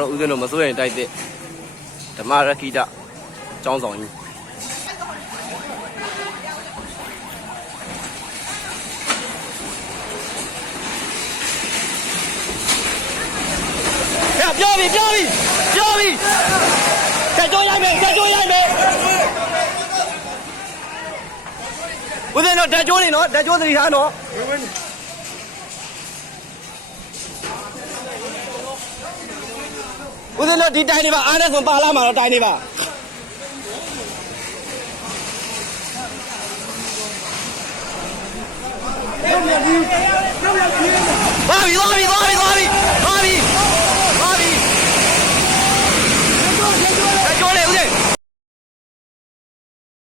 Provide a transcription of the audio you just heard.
တော့ဦးဇင်းတို့မစိုးရင်တိုက်တဲ့ဓမ္မရခိတကျောင်းဆောင်ကြီးပြောပြီတက်ကြိုးရိုက်မယ်ဦးဇင်းတို့တက်ကြိုးနေနော်တက်ကြိုးသတိထားနော်ဦးဇင်းတို့ဒီတိုင်နေပါအားနဲ့ဆိုပါလာမှာတော့တိုင်နေပါသွားပြီ